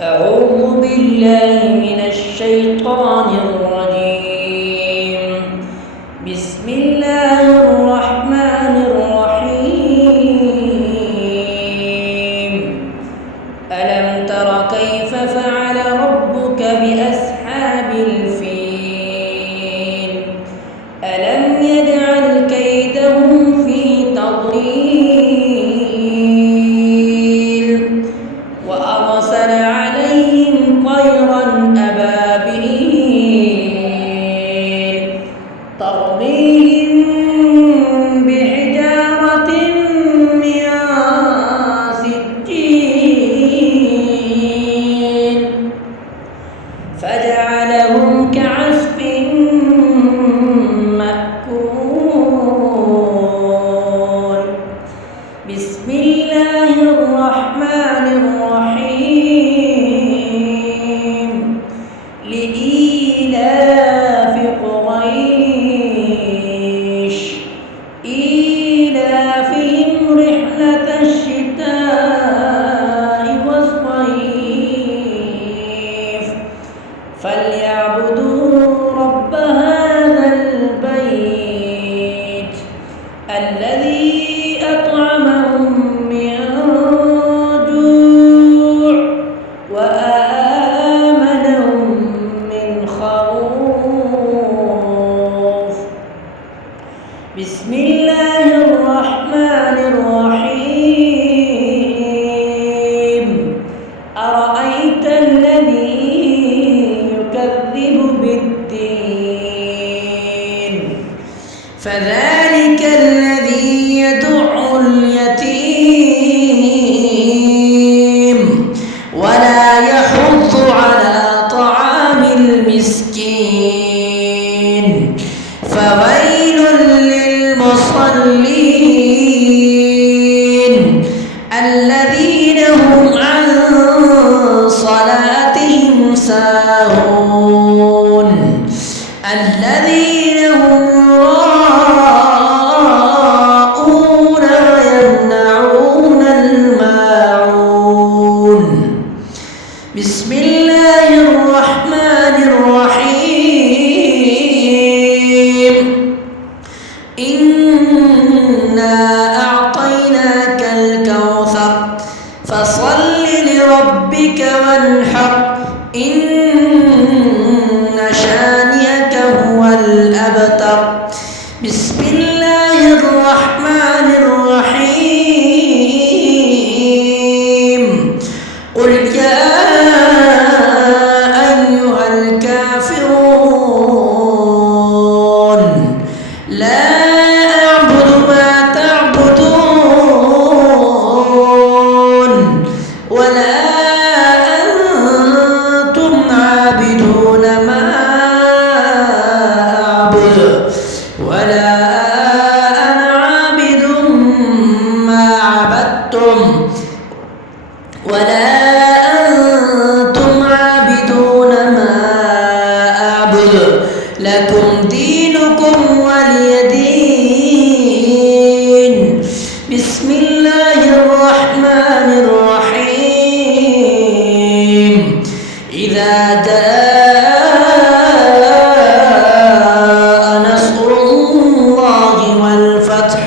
أعوذ بالله من الشيطان الرجيم. بسم الله الرحمن الرحيم. ألم تر كيف فعل ربك بأصحاب الفيل؟ ألم يجعل كيدهم في تضليل وأرسل عليهم طيرا أبابيل ترميهم بحجارة من سجيل فجعلهم كعصف مأكول. بسم الله الرحمن الرحيم. لإيلاف قريش إيلافهم رحلة الشتاء والصيف فليعبدوا رب هذا البيت الذي أطعمهم من جوع وآمنهم من خوف. بسم الله الرحمن الرحيم. أرأيت الذي يكذب بالدين فذلك الذي يدع اليتيم ولا يحض على طعام المسكين فويل للمصلين الذين هم عن صلاتهم ساهون الذين هم يراءون ويمنعون الماعون. بسم الله الرحمن الرحيم. إنا أعطيناك الكوثر فصل لربك وانحر إن شانئك هو الأبتر. بسم الله الرحمن الرحيم. قل يا أيها الكافرون لا أعبد ما تعبدون ولا أنتم عابدون ما أعبد ولا أنا عابد ما عبدتم ولا أنتم عابدون ما أعبد لكم دينكم ولي دين. بسم الله الرحمن الرحيم. إذا جاء نصر الله والفتح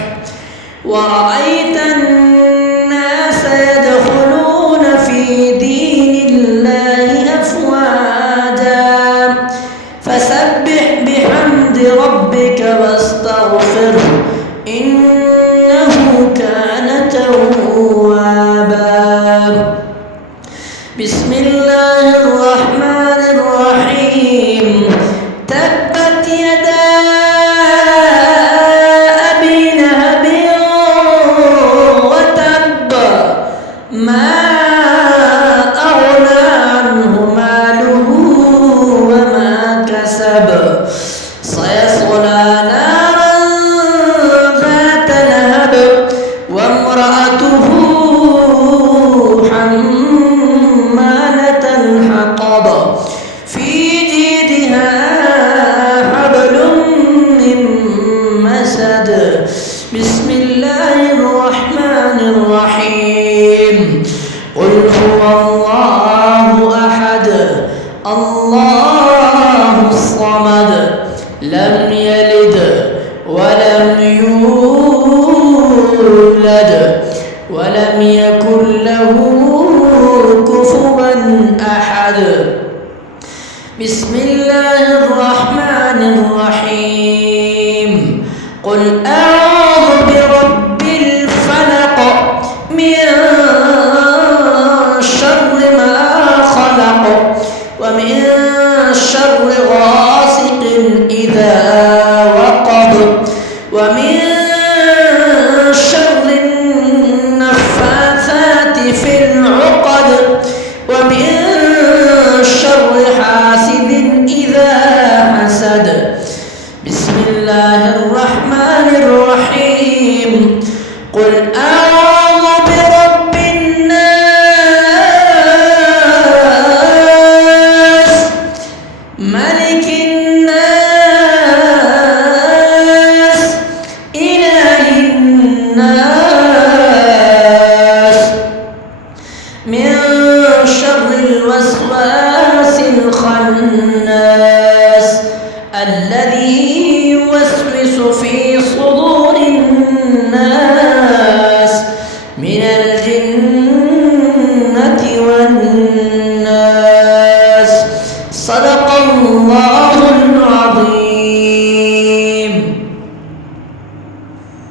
ورأيت الناس يدخلون في دين الله أفواجا فسبح بحمد ربك واستغفره إنه كان توابا. بسم الله الرحمن